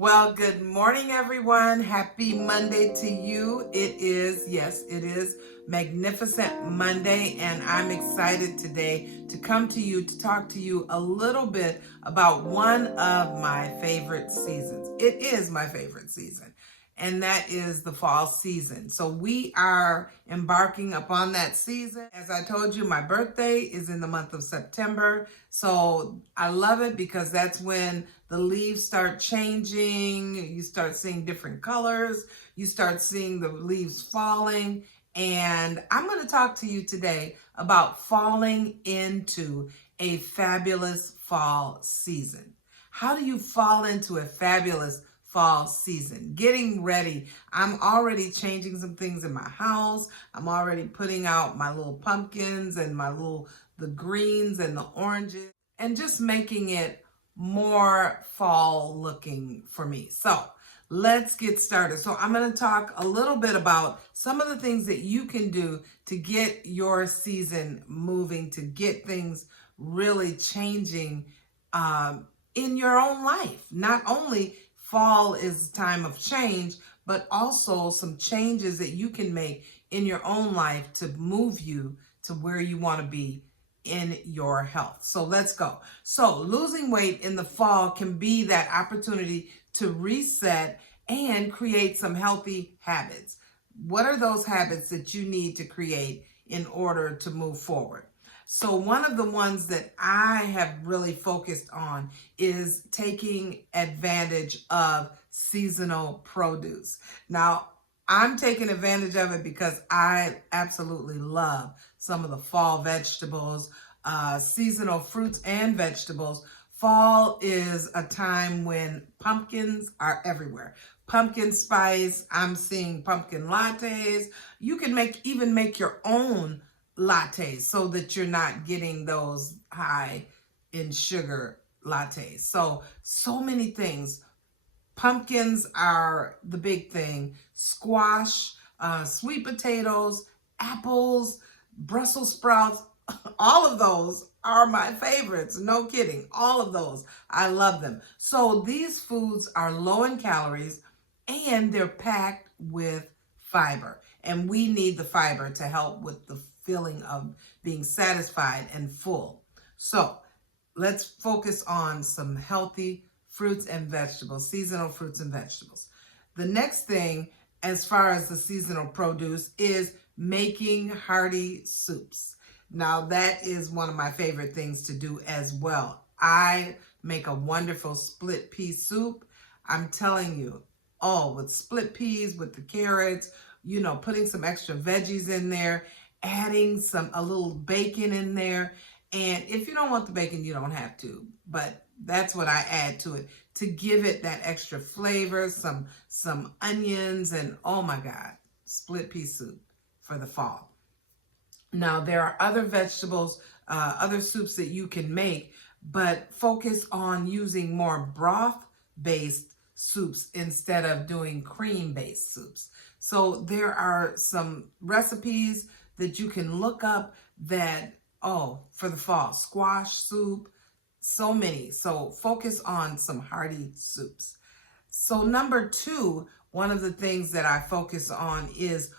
Well, good morning, everyone. Happy Monday to you. It is Magnificent Monday, and I'm excited today to come to you to talk to you a little bit about one of my favorite seasons. It is my favorite season, and that is the fall season. So we are embarking upon that season. As I told you, my birthday is in the month of September. So I love it because that's when the leaves start changing. You start seeing different colors. You start seeing the leaves falling. And I'm going to talk to you today about falling into a fabulous fall season. How do you fall into a fabulous fall season? Getting ready. I'm already changing some things in my house. I'm already putting out my little pumpkins and the greens and the oranges and just making it more fall looking for me. So let's get started. So I'm going to talk a little bit about some of the things that you can do to get your season moving, to get things really changing in your own life. Not only fall is time of change, but also some changes that you can make in your own life to move you to where you want to be in your health. So let's go. So losing weight in the fall can be that opportunity to reset and create some healthy habits. What are those habits that you need to create in order to move forward? So one of the ones that I have really focused on is taking advantage of seasonal produce. Now, I'm taking advantage of it because I absolutely love some of the fall vegetables, seasonal fruits and vegetables. Fall is a time when pumpkins are everywhere. Pumpkin spice, I'm seeing pumpkin lattes. You can even make your own lattes so that you're not getting those high in sugar lattes. So many things. Pumpkins are the big thing. Squash, sweet potatoes, apples, Brussels sprouts, all of those are my favorites. No kidding. All of those. I love them. So these foods are low in calories and they're packed with fiber. And we need the fiber to help with the feeling of being satisfied and full. So let's focus on some healthy fruits and vegetables, seasonal fruits and vegetables. The next thing, as far as the seasonal produce, is making hearty soups. Now, that is one of my favorite things to do as well. I make a wonderful split pea soup. I'm telling you, with split peas, with the carrots, putting some extra veggies in there, adding a little bacon in there. And if you don't want the bacon, you don't have to, but that's what I add to it to give it that extra flavor, some onions, and oh my God, split pea soup for the fall. Now, there are other vegetables, other soups that you can make, but focus on using more broth-based soups instead of doing cream-based soups. So there are some recipes that you can look up that, for the fall, squash soup, so many. So focus on some hearty soups. So number two, one of the things that I focus on is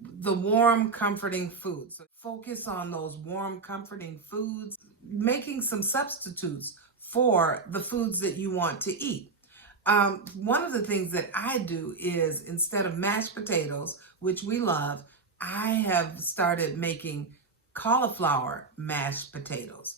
the warm, comforting foods. So focus on those warm, comforting foods, making some substitutes for the foods that you want to eat. One of the things that I do is instead of mashed potatoes, which we love, I have started making cauliflower mashed potatoes.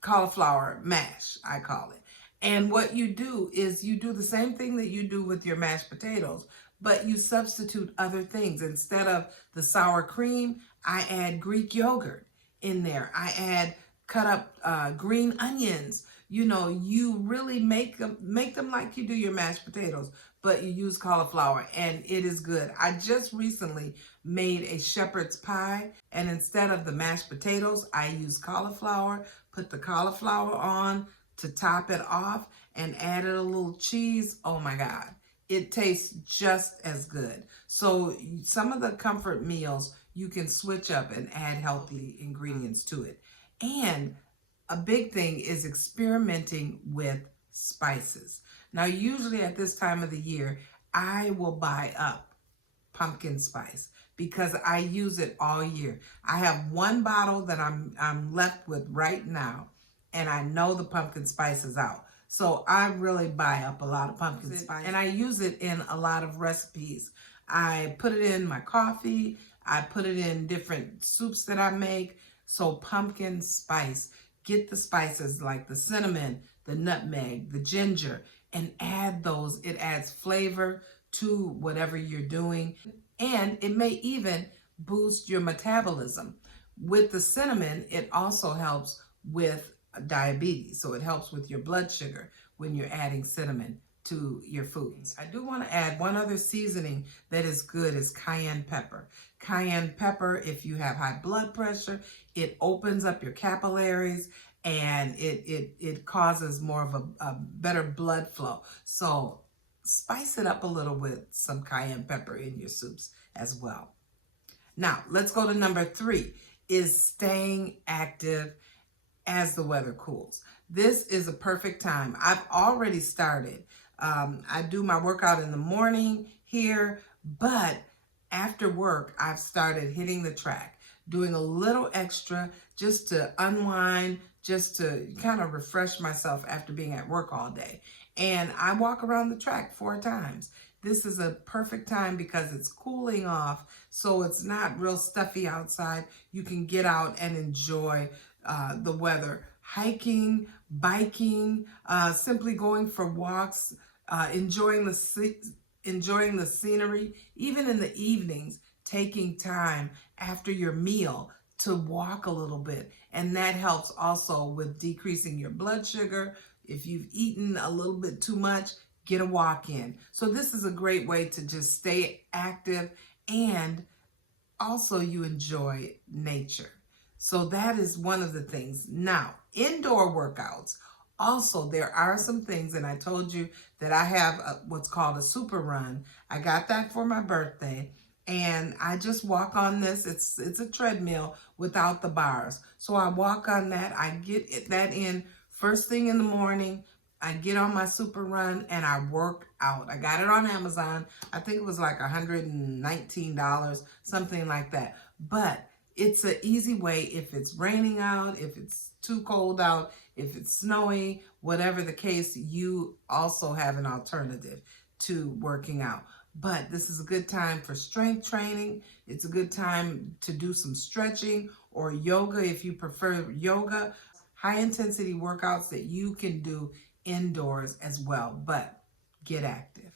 Cauliflower mash, I call it. And what you do is you do the same thing that you do with your mashed potatoes, but you substitute other things. Instead of the sour cream, I add Greek yogurt in there. I add cut up green onions. You really make them like you do your mashed potatoes, but you use cauliflower and it is good. I just recently made a shepherd's pie, and instead of the mashed potatoes, I use cauliflower, put the cauliflower on to top it off, and added a little cheese. Oh my God. It tastes just as good. So some of the comfort meals, you can switch up and add healthy ingredients to it. And a big thing is experimenting with spices. Now, usually at this time of the year, I will buy up pumpkin spice because I use it all year. I have one bottle that I'm left with right now, and I know the pumpkin spice is out. So I really buy up a lot of pumpkin spice, and I use it in a lot of recipes. I put it in my coffee. I put it in different soups that I make. So pumpkin spice, get the spices like the cinnamon, the nutmeg, the ginger, and add those. It adds flavor to whatever you're doing, and it may even boost your metabolism. With the cinnamon, it also helps with diabetes, so it helps with your blood sugar when you're adding cinnamon to your foods. I do want to add one other seasoning that is good is cayenne pepper. Cayenne pepper, if you have high blood pressure, it opens up your capillaries, and it causes more of a better blood flow. So spice it up a little with some cayenne pepper in your soups as well. Now, let's go to number 3, is staying active as the weather cools. This is a perfect time. I've already started. I do my workout in the morning here, but after work, I've started hitting the track, doing a little extra just to unwind, just to kind of refresh myself after being at work all day. And I walk around the track 4 times. This is a perfect time because it's cooling off, so it's not real stuffy outside. You can get out and enjoy the weather. Hiking, biking, simply going for walks, enjoying the scenery, even in the evenings, taking time after your meal to walk a little bit. And that helps also with decreasing your blood sugar. If you've eaten a little bit too much, get a walk in. So this is a great way to just stay active, and also you enjoy nature. So that is one of the things. Now, indoor workouts. Also, there are some things, and I told you that I have what's called a super run. I got that for my birthday, and I just walk on this. It's a treadmill without the bars. So I walk on that. I get that in first thing in the morning. I get on my super run and I work out. I got it on Amazon. I think it was like $119, something like that. But it's an easy way if it's raining out, if it's too cold out, if it's snowy, whatever the case, you also have an alternative to working out. But this is a good time for strength training. It's a good time to do some stretching or yoga if you prefer yoga. High intensity workouts that you can do indoors as well, but get active.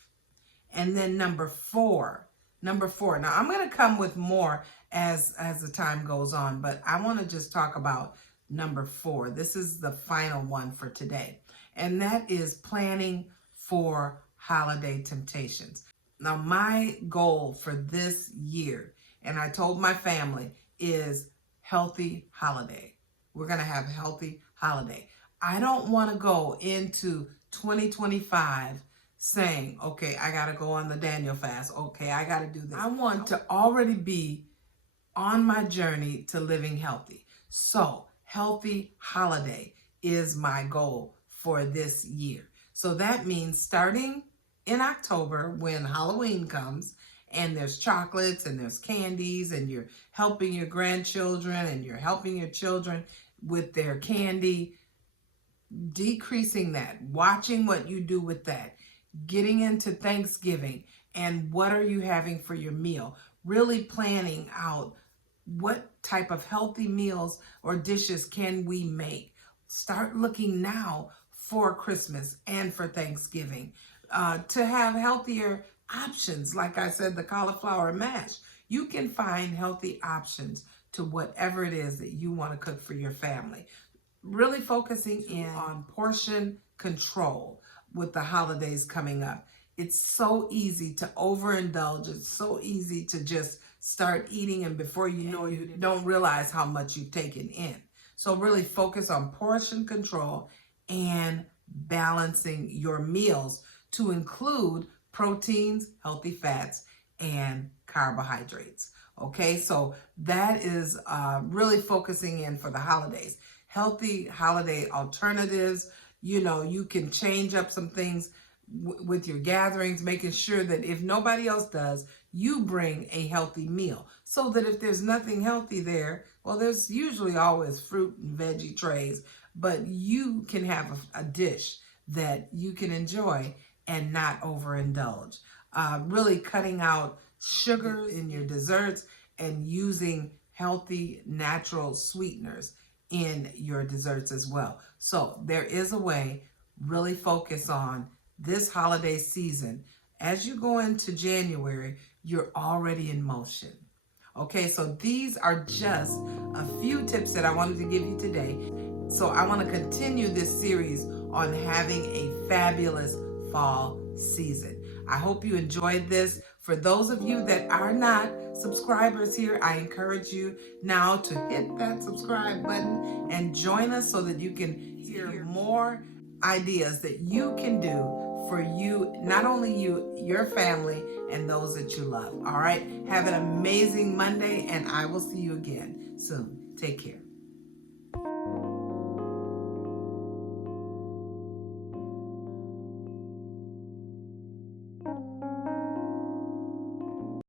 And then number four. Now I'm going to come with more as the time goes on, but I want to just talk about number 4. This is the final one for today, and that is planning for holiday temptations. Now, my goal for this year, and I told my family, is healthy holiday. We're going to have healthy holiday. I don't want to go into 2025 saying, okay, I got to go on the Daniel fast. Okay, I got to do this. I want to already be on my journey to living healthy. So, healthy holiday is my goal for this year. So that means starting in October when Halloween comes and there's chocolates and there's candies and you're helping your grandchildren and you're helping your children with their candy, decreasing that, watching what you do with that, getting into Thanksgiving and what are you having for your meal, really planning out what type of healthy meals or dishes can we make. Start looking now for Christmas and for Thanksgiving to have healthier options. Like I said, the cauliflower mash. You can find healthy options to whatever it is that you want to cook for your family. Really focusing in on portion control with the holidays coming up. It's so easy to overindulge. It's so easy to just start eating, and before you know, you don't realize how much you've taken in. So really focus on portion control and balancing your meals to include proteins, healthy fats, and carbohydrates. Okay, so that is really focusing in for the holidays. Healthy holiday alternatives. You know, you can change up some things with your gatherings, making sure that if nobody else does, you bring a healthy meal. So that if there's nothing healthy there, well, there's usually always fruit and veggie trays, but you can have a dish that you can enjoy and not overindulge. Really cutting out sugars in your desserts and using healthy, natural sweeteners in your desserts as well. So there is a way. Really focus on this holiday season. As you go into January, you're already in motion. Okay, so these are just a few tips that I wanted to give you today. So I want to continue this series on having a fabulous fall season. I hope you enjoyed this. For those of you that are not subscribers here, I encourage you now to hit that subscribe button and join us so that you can hear more ideas that you can do for you, not only you, your family, and those that you love. All right, have an amazing Monday, and I will see you again soon. Take care.